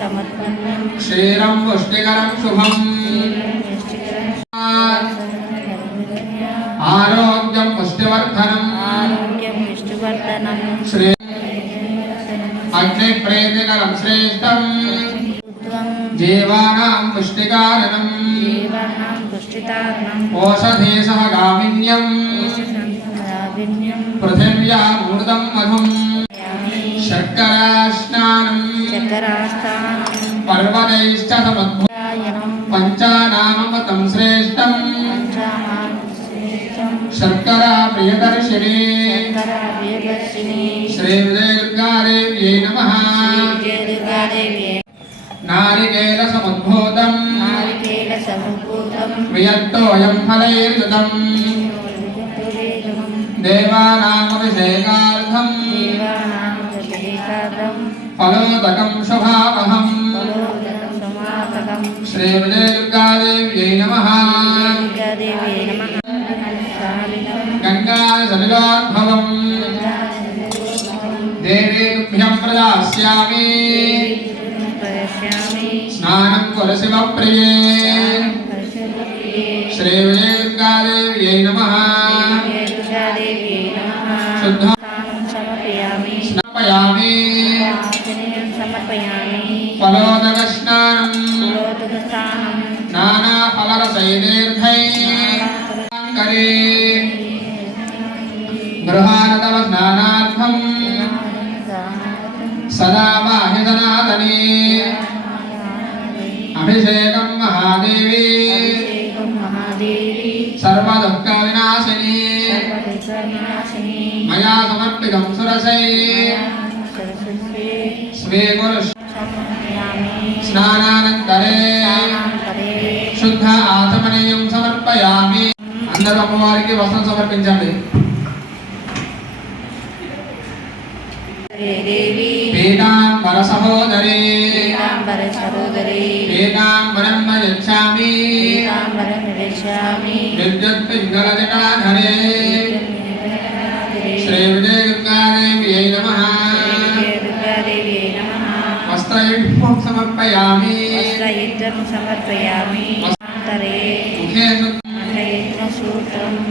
సమర్పణం క్షీరం పుష్టికరం శుభం. ఆరోగ్యం పుష్టివర్ధనం. అగ్నిప్రేతికరం శ్రేష్టం. జీవానాం పుష్టికారణం. ఓషధే సహగామిన్యం. ప్రావీణ్యం పృథివ్యామృతం మధుం. పంచానామతం శ్రేష్టం. శర్కరా ప్రియదర్శిని శంకర వీరదర్శిని శ్రీ విజయదుర్గాదేవ్యై నమ. దుర్గాదేవి నారికేల సముద్భూతం నారికేల ఫలైర్యుతం దేవానామభిషేకార్థం దేవానామేకాదం ఫలోదకం శుభావహం ఫలోదరం సమాతకం శ్రీ విజయదుర్గాదేవ్యై నమ దుర్గాదేవి నమః శాలినం ఫలరసైర్ధై కరే గృహానతవ స్నానార్థం సదా బాహ్య సనాతనే అభిషేకం మహాదేవి అభిషేకం మహాదేవి సర్వదుఃఖ అందరూ అమ్మవారికి వస్త్రం సమర్పించండి. పీతాంబర సహోదరి. పీతాంబర సరోదరి పీతాంబరం యచ్చామి పీతాంబర నిరశామి విద్యుత్ పింగళ జటాధరే శ్రీ విజయ దుర్గాదేవ్యై నమ. దుర్గాదేవి నమః. వస్త్రయుష్మం సమర్పయామి. సమర్పయామి. ముఖే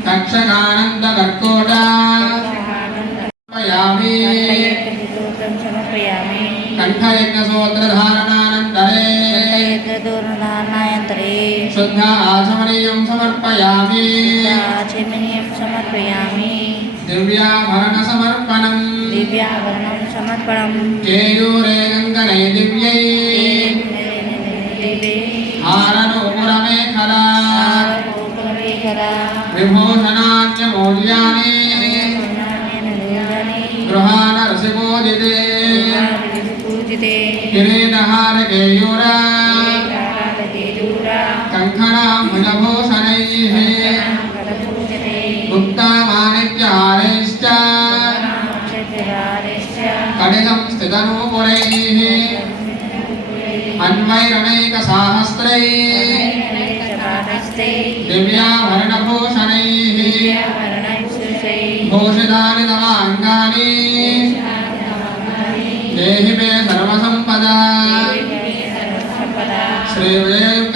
సూత్రం కక్షగానంద కర్కోట సమర్పయామి. సూత్రం సమర్పయామి. కంఠయజ్ఞ సూత్రధారణానంతరే దూరనాయంతరే శుద్ధ ఆచమనీయం సమర్పయామి ఆచమనీయం సమర్పయామి विभूषणाच्च मौल्यानि गृहानरसिपूजिते किरीटहारकेयूरा। कङ्कणाम्भुजभूषणैः गुप्तामाणिक्यहारैश्च कटिसंस्थितनूपुरैः अन्वैरणैकसाहस्रैः హారనూపురమేఖలా ఆరోగ్యకర విభూషణాన్యమూల్యాని గృహాన రసిబోధితే పూజితే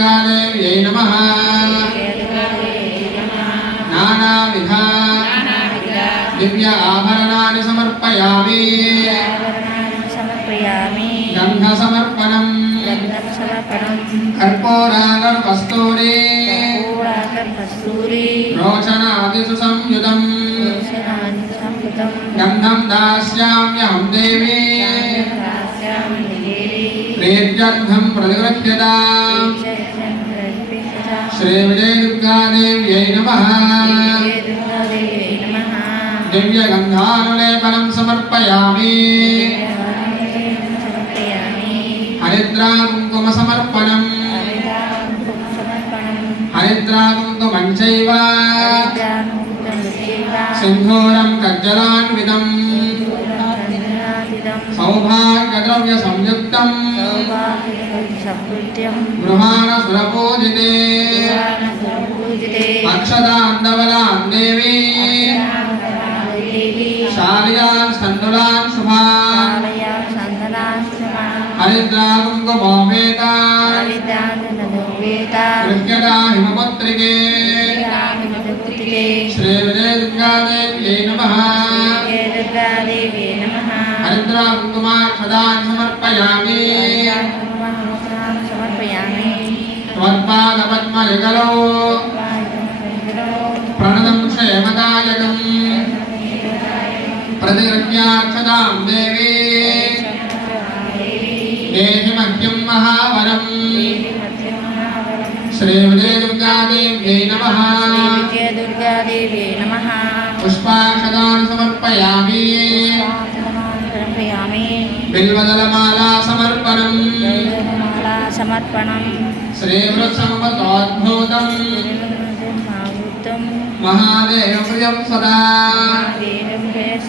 కిరీటహార కేయూరా ఆరాధేదూరా కంకణాంబుజభూషణైః పూజతే గుప్తామాణిక్యహారైశ్చ కడిసం స్థితనూపురైः అన్వైరణైకసాహస్రైः గంధం దాస్యామ్యహం దేవి. ప్రేత్యర్థం ప్రతిగృహ్యత శ్రీ విజయదుర్గాదేవ్యై నమ. దివ్య గంధానులేపనం సమర్పయామి. హరిద్రా కుంకుమ సమర్పణం హరిద్రా సింధూరం కజ్జలాన్వితం సౌభాగ్యద్రవ్య సంయుక్తం గృహాణ సురపూజితే పూజితే అక్షదాండవలాం దేవి శాలియాన్ స్కందులాన్ శుభా కాలయ సందనాశ్రమా హరిద్రాకుంకుమోపేత హరిదానవేత గృహ్యదా హిమపత్రికే శ్రీ నమః దుర్గాదేవి నమ. रुद्रां कुमान् सदा समर्पयामि समर्पयामि त्वत्पादपद्मयुगलो प्रणदं क्षेमदायकम् प्रतिगृह्याक्षतां देवी देहि मह्यं महावरम् श्रीविजयदुर्गादेव्यै नमः श्रीविजयदुर्गादेव्यै नमः पुष्पाक्षदान् समर्पयामि సమర్పయామి బిల్వదలమాలా సమర్పణం.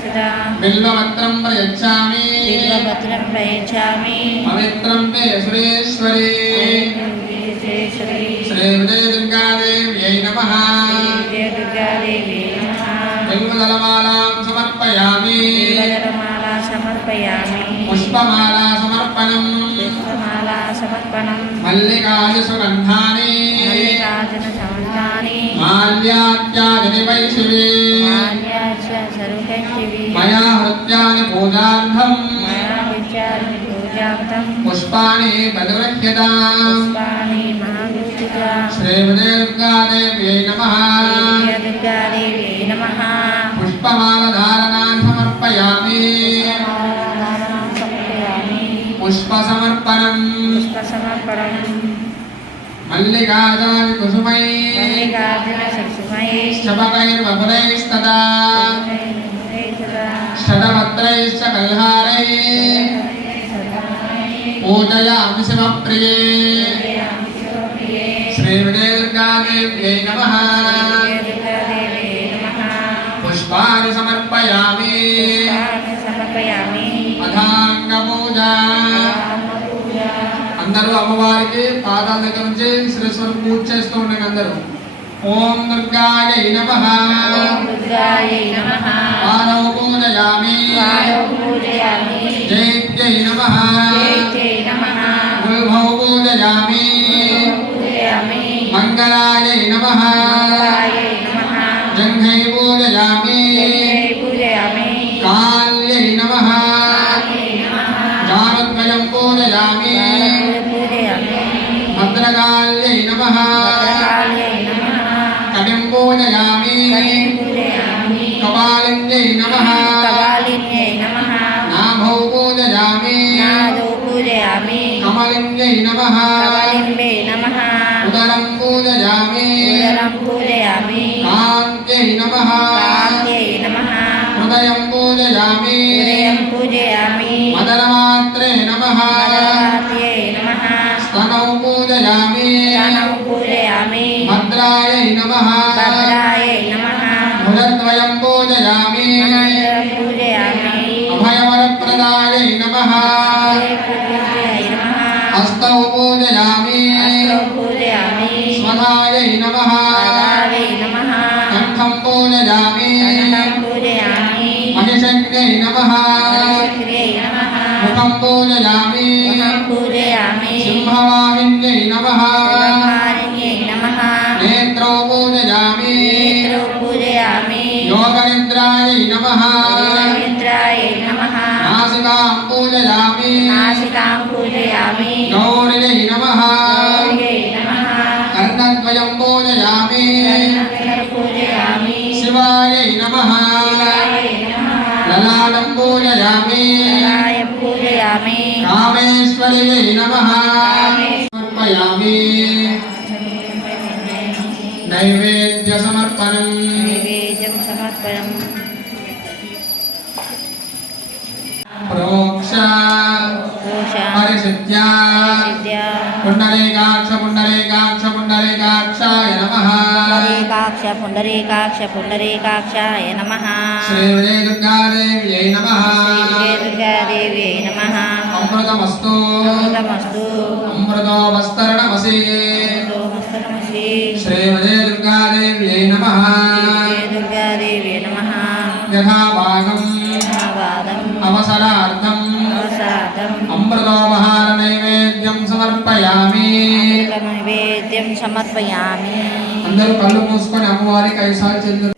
సదా. శ్రీ విజయ దుర్గాదేవ్యై నమ. పుష్పమాలా సమర్పణం. పుష్పమాలా సమర్పణం. మల్లికాయ సుగంధాని మల్లికార్జున సమర్థాని మాల్యాత్యాది వై శివే మాల్యాచ సర్వే శివే మయా హృత్యాని పూజార్థం. మయా హృత్యాని పూజార్థం. పుష్పాణి బలవృక్షదాం పుష్పాణి మహాగృక్షదా శ్రీమదేవ్యాదేవ్యై నమః. శ్రీమదేవ్యాదేవ్యై నమః. పుష్పమాల ధారణాన్ సమర్పయామి. पुष्पसमर्पणम्। पुष्पसमर्पणम्। मल्लिकादानि कुसुमै। शबकैर्वपुरैस्तदा शतपत्रैश्च कल्हारै पूजयामि शिवप्रिये। श्रीविजयदुर्गादेव्यै नमः। पुष्पाणि समर्पयामि। అందరూ అమ్మవారికి పాదాల దగ్గర నుంచి శ్రీశ్వరం పూజ చేస్తూ ఉండండి అందరూ. ఓం దుర్గాయ నమః. దుర్గాయై నమః. పాదౌ పూజయామి. పాదౌ పూజయామి. జై జై నమః. గుల్భౌ పూజయామి. మంగళాయై నమః. కమలిన్యై నమః కమలింబే నమః ఉదరం పూజయామి ఉదరం పూజయామి కాంత్యై నమః కాంత్యై నమః హృదయం పూజయామి ఉదయం పూజయామి మదనమాత్రే నమః మదరాత్యై నమః స్తనౌ పూజయామి స్థానం పూజయామి భద్రాయై నమః భద్రాయై నమః భుజద్వయం పూజయామి పూజయామి పూజయామి। మహిషజ్ఞై నమః। ముఖం పూజయామి। సింహవాహిన్యై నమః। నేత్రౌ పూజయామి। యోగనిద్రాయై నమః। నాసికాం పూజయామి। గౌర్యై నమః పూజయామి శివాయ పూజయామి కామేశ్వర్యై నమః సమర్పయామి నైవేద్య సమర్పణం నైవేద్యం సమర్పణం పుండరీకాక్ష పుండరీకాక్ష పుండరీకాక్షాయ నమః శ్రీ విజయ దుర్గాదేవ్యై నమః శ్రీ విజయ దుర్గాదేవి నమః అమృతమస్తు అమృతమస్తు అమృతోపస్తరణమసి ఓమస్తు నమః శ్రీ విజయ దుర్గాదేవ్యై నమః శ్రీ విజయ దుర్గాదేవి నైవేద్యం సమర్పయామి. నైవేద్యం సమర్పయామి. అందరూ కళ్ళు మూసుకొని అమ్మవారికి ఐదు సార్లు చేతులు